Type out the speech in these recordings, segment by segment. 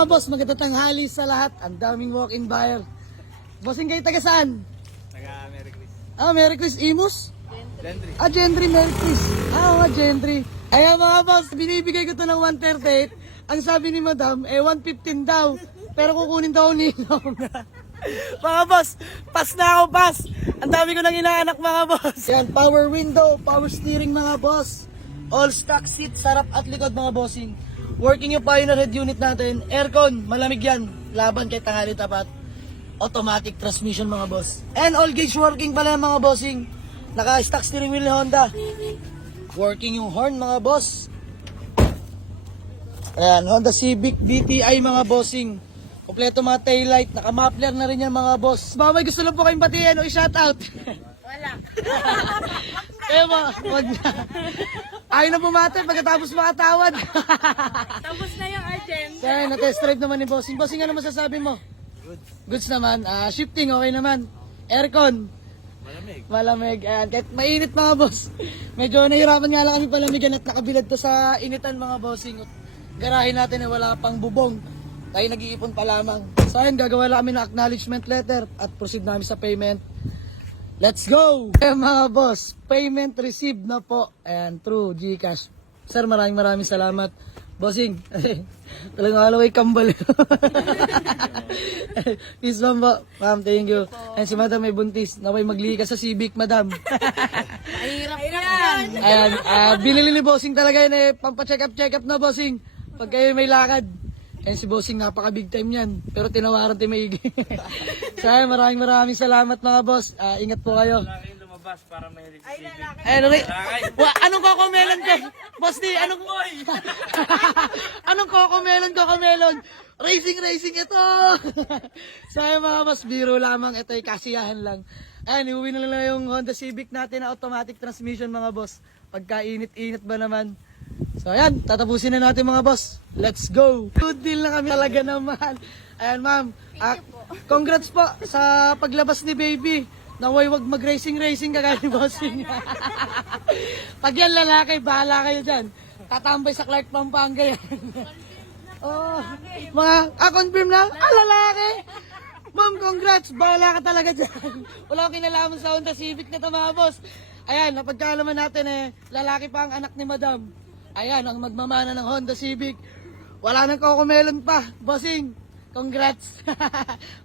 mga boss, magandang tanghali sa lahat. Ang daming walk-in buyer. Bossing kayo taga saan? Taga Merry Chris. Merry Chris Imus? Gentry. Gentry, Merry Chris. Gentry. Ayan mga boss, binibigay ko to ng 138. Ang sabi ni madam, 115 daw. Pero kukunin daw ni Ninong. Mga boss, pass na ako, pass. Ang dami ko nang inaanak mga boss. Yan, power window, power steering mga boss. All stock seat, sarap at likod mga bossing. Working yung Pioneer head unit natin. Aircon, malamig yan. Laban kay tanghali tapat. Automatic transmission mga boss. And all gauge working pala mga bossing. Naka-stock steering wheel ni Honda. Working yung horn mga boss. Ayan, Honda Civic DTI mga bossing. Kompleto mga taillight. Naka-muffler na rin yan mga boss. Mamay gusto lang po kayong batiin o i-shoutout. Wala. Wag na. Ayaw na bumati pagkatapos makatawad. Tapos na yung agenda. Kaya na-test drive naman ni Bossing. Bossing, ano masasabi mo? Goods naman. Shifting, okay naman. Aircon. Malamig. Malamig. Ayan. Kahit mainit mga boss. Medyo nahirapan nga lang kami palamigan at nakabilad to sa initan mga bossing. Garahe natin ay wala pang bubong. Tayo nag-iipon pa lamang. So ayun, gagawa lang kami ng acknowledgement letter at proceed namin sa payment. Let's go! Mga boss, payment received na po. Ayan, through GCash. Sir, maraming salamat. Bossing, talagang alaway kambal. Peace ma'am po. Ma'am, thank you. Ayan, si madam may buntis. Naway maglihi ka sa Civic, madam. Mahirap yan. Ayan, binili ni Bossing talaga yun pampacheck up na Bossing. Pag kayo may lakad. Ayan si Bossing, napaka big time yan. Pero tinawaran tayo maigi. Kaya maraming salamat mga boss. Ingat po kayo. Wala kayong lumabas para mahilig sa TV. Anong kokomelon ka? Boss di, anong kokomelon? Racing ito. Saya mga boss, biro lamang. Ito ay kasiyahan lang. Ayan, iuwi na lang yung Honda Civic natin na automatic transmission mga boss. Pagka init ba naman. So ayan, tatapusin na natin mga boss. Let's go! Good deal na kami talaga naman. Ayan ma'am, congrats po sa paglabas ni baby. Naway wag mag-racing kagaya ni Bossing. Pag yan lalaki, bahala kayo dyan. Tatambay sa Clark Pampanga yan. Confirm na? Lalaki! Ma'am, congrats! Bahala ka talaga dyan. Wala akong kinalaman sa Honda Civic na ito mga boss. Ayan, napagkaalaman natin lalaki pa ang anak ni madam. Ayan, ang magmamana ng Honda Civic. Wala nang kokomelon pa. Bossing, congrats.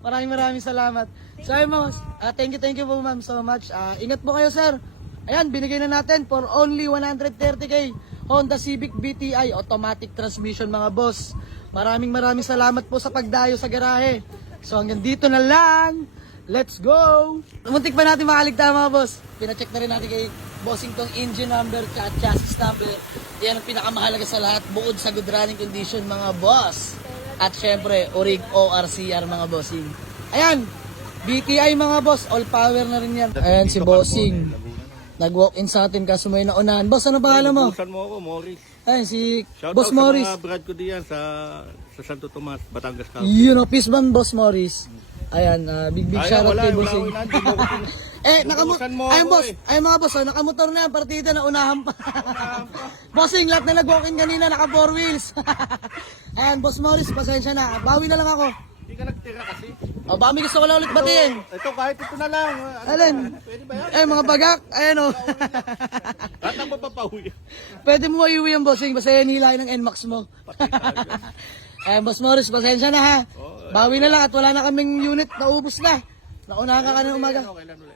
maraming salamat. So ayun thank you po ma'am so much. Ingat po kayo sir. Ayan, binigay na natin for only 130k. Honda Civic BTI, automatic transmission mga boss. Maraming salamat po sa pagdayo sa garahe. So hanggang dito na lang. Let's go! Muntik pa natin makaligtaan mga boss. Pina-check na rin natin kay Bossing tong engine number at chassis number. Yan ang pinakamahalaga sa lahat bukod sa good running condition mga boss. At syempre, Orig ORCR mga bossing. Ayan, BTI mga boss, all power na rin yan. Ayan si Bossing. Nag-walk-in sa atin kaso may naunahan. Boss, ano pangalan mo? Busan mo ako, Morris. Ayan si Shout Boss out Morris. sa mga brad ko diyan sa Santo Tomas, Batangas County. You know, peace man Boss Morris. Ayan, big shoutout kay Bossing. Ayun boss, ayun mga boss, nakamotor na yan, partida na unahan pa. Bossing, lahat na nag-walk-in kanina, naka 4 wheels. Ayan, Boss Morris, pasensya na. Bawi na lang ako. Hindi ka nagtira kasi. Baka may gusto ko lang ulit batiin. Ito kahit ito na lang. Alin? Pwede ba yan? Mga bagak, ayan o. Lahat ang mapapahuya. Pwede mo maiuwi yung Bossing, basta yan hilahin ng NMAX mo. Ayan, Boss Morris, pasensya na ha. Bawi na lang at wala na kaming unit, naubos na. Naunahan ka kanina umaga. Kailan ulit?